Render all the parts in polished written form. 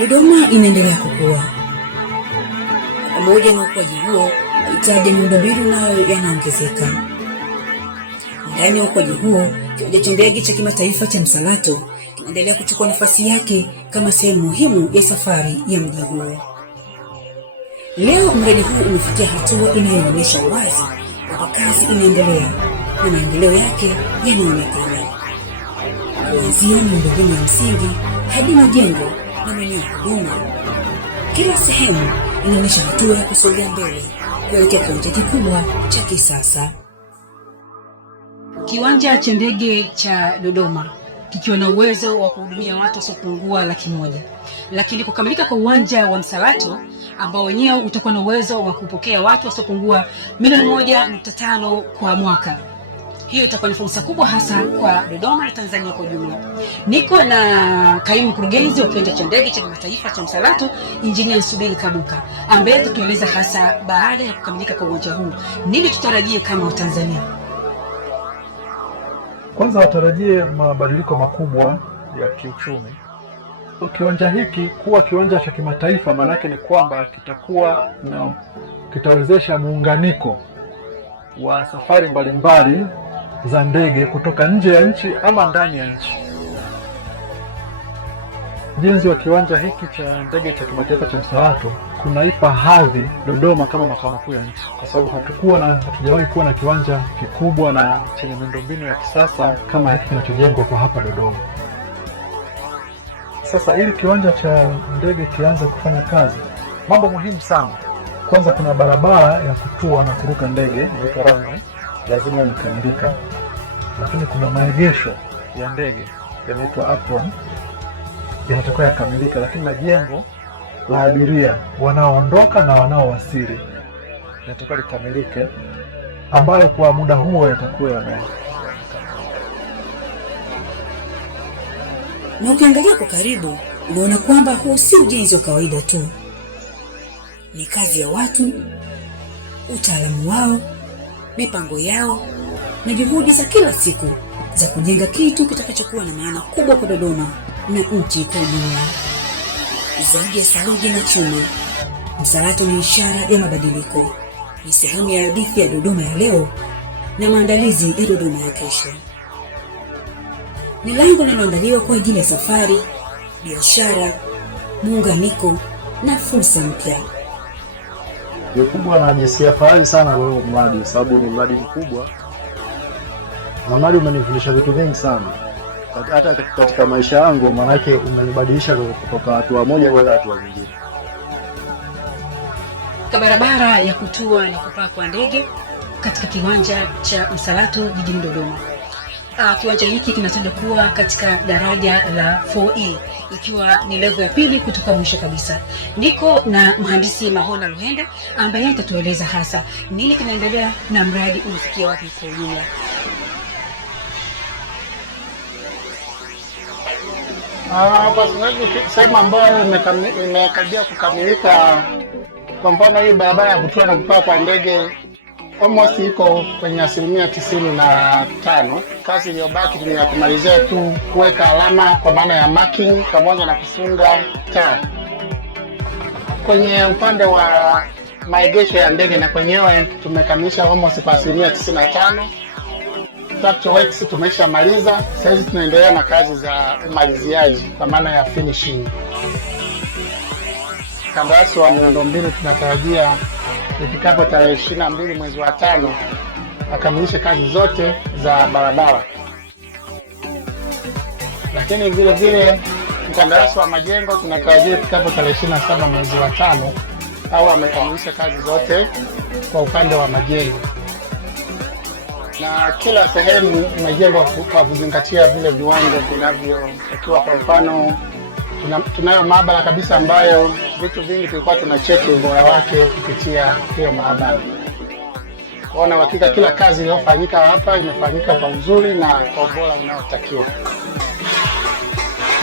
Dodoma inaendelea kukua. Pamoja na ukuaji huo, mahitaji ya miundombinu nayo yanaongezeka. Ndani ya ukuaji huo, kiwanja cha ndege cha kimataifa cha Msalato kinaendelea kuchukua nafasi yake kama sehemu muhimu ya safari ya mji huo. Leo mradi huu umefikia hatua inayoonyesha wazi kwamba kazi inaendelea na maendeleo yake yanaonekana. Kuanzia miundombinu ya msingi hadi majengo na maeneo ya huduma, kila sehemu inaonyesha hatua ya kusogea mbele kuelekea kiwanja kikubwa cha kisasa. Kiwanja cha ndege cha Dodoma kikiwa na uwezo wa kuhudumia watu wasiopungua 100,000, lakini kukamilika kwa uwanja wa Msalato ambao wenyewe utakuwa na uwezo wa kupokea watu wasiopungua 1.5 kwa mwaka. Hiyo itakuwa ni fursa kubwa hasa kwa Dodoma na Tanzania kwa ujumla. Niko na kaimu mkurugenzi wa kiwanja cha ndege cha kimataifa cha Msalato, Injinia Subiri Kabuka, ambaye atatueleza hasa baada ya kukamilika kwa uwanja huu nini tutarajie kama Watanzania. Kwanza watarajie mabadiliko makubwa ya kiuchumi. Kiwanja hiki kuwa kiwanja cha kimataifa maana yake ni kwamba kitawezesha muunganiko wa safari mbalimbali za ndege kutoka nje ya nchi ama ndani ya nchi. Ujenzi wa kiwanja hiki cha ndege cha kimataifa cha Msalato kunaipa hadhi Dodoma kama makao makuu ya nchi, kwa sababu hatujawahi kuwa na kiwanja kikubwa na chenye miundombinu ya kisasa kama hiki kinachojengwa kwa hapa Dodoma. Sasa ili kiwanja cha ndege kianze kufanya kazi, mambo muhimu sana. Kwanza kuna barabara ya kutua na kuruka ndege, inaitwa runway, lazima ikamilika. Lakini kuna maegesho ya ndege yanaitwa apron, yanatakiwa yakamilika. Lakini na jengo la abiria wanaoondoka na wanaowasili yanatakiwa likamilike, ambayo kwa muda huo yatakuwa yamekamilika. Na ukiangalia kwa karibu, unaona kwamba huu si ujenzi wa kawaida tu. Ni kazi ya watu, utaalamu wao, mipango yao na juhudi za kila siku za kujenga kitu kitakachokuwa na maana kubwa kwa Dodoma na nchi kwa ujumla. Zaidi ya saruji na chuma, Msalato ni ishara ya mabadiliko. Ni sehemu ya hadithi ya Dodoma ya leo na maandalizi ya Dodoma ya kesho. Ni lango linaloandaliwa kwa ajili ya safari, biashara, muunganiko na fursa mpya. Kubwa na najisikia fahari sana kwa huu mradi, sababu ni mradi mkubwa na mradi umenifundisha vitu vingi sana hata katika maisha yangu, maanake umenibadilisha kutoka hatua moja kwenda hatua nyingine. Barabara ya kutua na kupaa kwa ndege katika kiwanja cha Msalato jijini Dodoma. Kiwanja hiki kinatajwa kuwa katika daraja la 4E, ikiwa ni level ya pili kutoka mwisho kabisa. Niko na mhandisi Mahona Luhende ambaye atatueleza hasa nini kinaendelea na mradi unafikia wapi kwa ujumla. Kwa sababu sehemu ambayo imekaribia kukamilika, kwa mfano hii barabara ya kutua na kupaa kwa ndege almost iko kwenye 95%. Kazi iliyobaki ni ya kumalizia tu kuweka alama kwa maana ya marking pamoja na kufunga taa. Kwenye upande wa maegesho ya ndege na kwenyewe tumekamilisha almost kwa 95%. Structure works tumeshamaliza. Sasa tunaendelea na kazi za umaliziaji kwa maana ya finishing. Kandarasi wa miundombinu tunatarajia ifikapo tarehe 22 mwezi wa 5 akamilishe kazi zote za barabara. Lakini vile vile mkandarasi wa majengo tunatarajia ifikapo tarehe 27 mwezi wa 5 au amekamilisha kazi zote kwa upande wa majengo. Na kila sehemu imejengwa kwa kuzingatia vile viwango vinavyotakiwa. Kwa mfano tunayo maabara kabisa ambayo vitu vingi tulikuwa tunacheki ubora wake kupitia hiyo maabara. Kuona hakika kila kazi iliyofanyika hapa imefanyika kwa uzuri na kwa ubora unaotakiwa.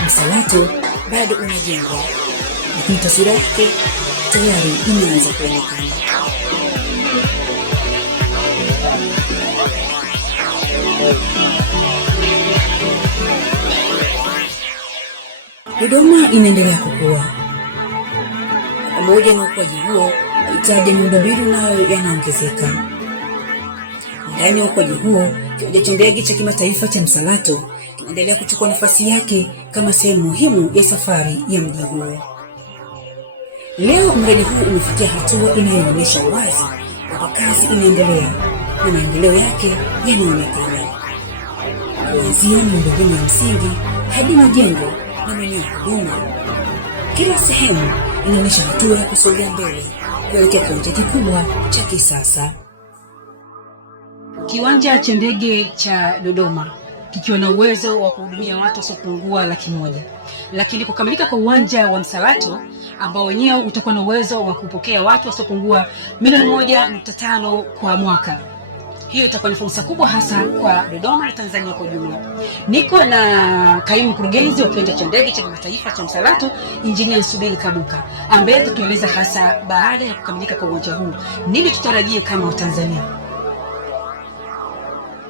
Msalato bado unajengwa, lakini taswira yake tayari imeanza kuonekana. Dodoma inaendelea kukua. Pamoja na ukuaji huo, mahitaji ya miundombinu nayo yanaongezeka. Ndani ya ukuaji huo, kiwanja cha ndege cha kimataifa cha Msalato kinaendelea kuchukua nafasi yake kama sehemu muhimu ya safari ya mji huo. Leo mradi huu umefikia hatua inayoonyesha wazi kwamba kazi inaendelea na maendeleo yake yanaonekana. Kuanzia miundombinu ya msingi hadi majengo na maeneo ya huduma, kila sehemu inaonyesha hatua ya kusogea mbele kuelekea kiwanja kikubwa cha kisasa. Kiwanja cha ndege cha Dodoma kikiwa na uwezo wa kuhudumia watu wasiopungua 100,000, lakini kukamilika kwa uwanja wa Msalato ambao wenyewe utakuwa na uwezo wa kupokea watu wasiopungua 1.5 kwa mwaka. Hiyo itakuwa ni fursa kubwa hasa kwa Dodoma na Tanzania kwa ujumla. Niko na kaimu mkurugenzi wa kiwanja cha ndege cha kimataifa cha Msalato, Injinia Subiri Kabuka, ambaye atatueleza hasa baada ya kukamilika kwa uwanja huu nini tutarajie kama Watanzania.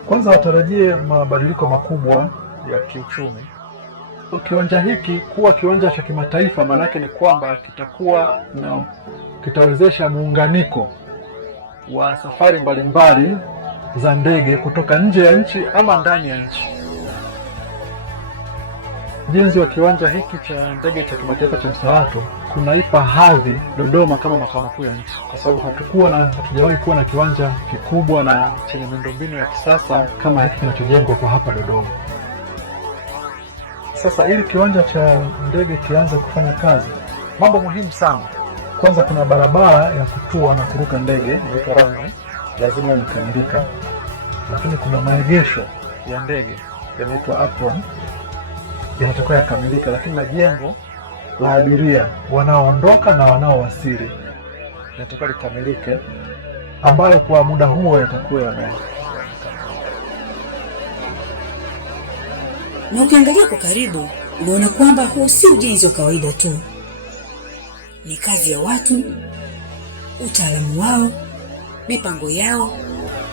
Kwanza watarajie mabadiliko makubwa ya kiuchumi. Kiwanja hiki kuwa kiwanja cha kimataifa maana yake ni kwamba kitawezesha muunganiko wa safari mbalimbali za ndege kutoka nje ya nchi ama ndani ya nchi. Ujenzi wa kiwanja hiki cha ndege cha kimataifa cha Msalato kunaipa hadhi Dodoma kama makao makuu ya nchi, kwa sababu hatujawahi kuwa na kiwanja kikubwa na chenye miundombinu ya kisasa kama hiki kinachojengwa kwa hapa Dodoma. Sasa ili kiwanja cha ndege kianze kufanya kazi, mambo muhimu sana. Kwanza kuna barabara ya kutua na kuruka ndege inaitwa runway, lazima ikamilika. Lakini kuna maegesho ya ndege yanaitwa apron, yanatakiwa yakamilika. Lakini na jengo la abiria wanaoondoka na wanaowasili yanatakiwa likamilike, ambayo kwa muda huo yatakuwa yamekamilika. Na ukiangalia kwa karibu, unaona kwamba huu si ujenzi wa kawaida tu. Ni kazi ya watu, utaalamu wao, mipango yao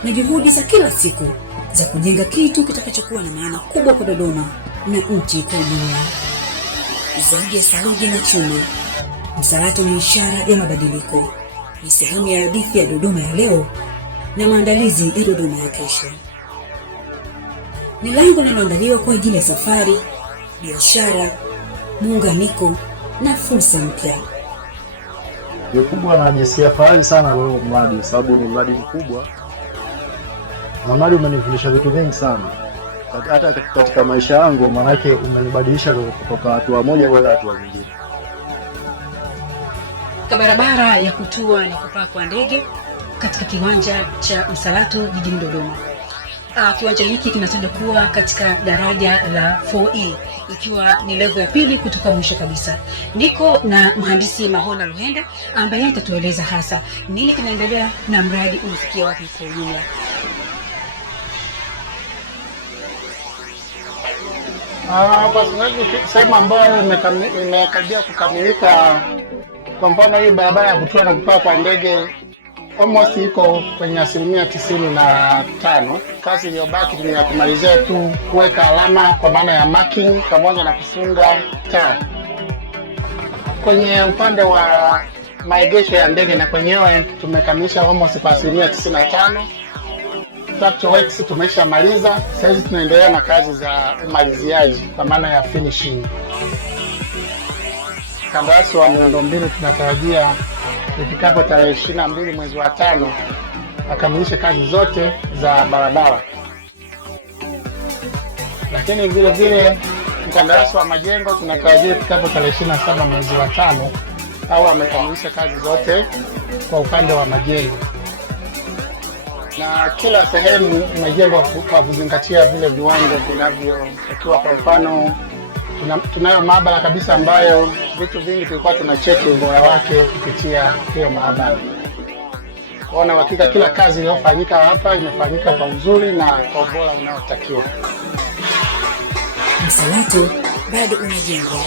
na juhudi za kila siku za kujenga kitu kitakachokuwa na maana kubwa kwa Dodoma na nchi kwa ujumla. Zaidi ya saruji na chuma, Msalato ni ishara ya mabadiliko. Ni sehemu ya hadithi ya Dodoma ya leo na maandalizi ya Dodoma ya kesho. Ni lango linaloandaliwa kwa ajili ya safari, biashara, muunganiko na fursa mpya. Kubwa najisikia fahari sana kwa mradi, kwa sababu ni mradi mkubwa na mradi umenifundisha vitu vingi sana hata katika maisha yangu, maanake umenibadilisha kutoka hatua moja kwenda hatua nyingine. Barabara ya kutua na kupaa kwa ndege katika kiwanja cha Msalato jijini Dodoma. Kiwanja hiki kinatajwa kuwa katika daraja la 4E, ikiwa ni level ya pili kutoka mwisho kabisa. Niko na mhandisi Mahona Luhenda ambaye atatueleza hasa nini kinaendelea na mradi unafikia wapi kwa ujumla. Kwa sehemu ambayo imekaribia kukamilika, kwa mfano hii barabara ya kutua na kupaa kwa ndege almost iko kwenye 95%. Kazi iliyobaki ni ya kumalizia tu kuweka alama kwa maana ya marking pamoja na kufunga taa. Kwenye upande wa maegesho ya ndege na kwenyewe tumekamilisha almost kwa 95%. Structure works tumeshamaliza. Sasa tunaendelea na kazi za umaliziaji kwa maana ya finishing. Kandarasi wa miundombinu tunatarajia ifikapo tarehe 22 mwezi wa 5 akamilishe kazi zote za barabara. Lakini vile vile mkandarasi wa majengo tunatarajia ifikapo tarehe 27 mwezi wa 5 au amekamilisha kazi zote kwa upande wa majengo. Na kila sehemu imejengwa kwa kuzingatia vile viwango vinavyotakiwa. Kwa mfano tunayo maabara kabisa ambayo vitu vingi tulikuwa tunacheki ubora wake kupitia hiyo maabara. Kuona hakika kila kazi iliyofanyika hapa imefanyika kwa uzuri na kwa ubora unaotakiwa. Msalato bado unajengwa,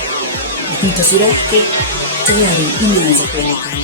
lakini taswira yake tayari imeanza kuonekana.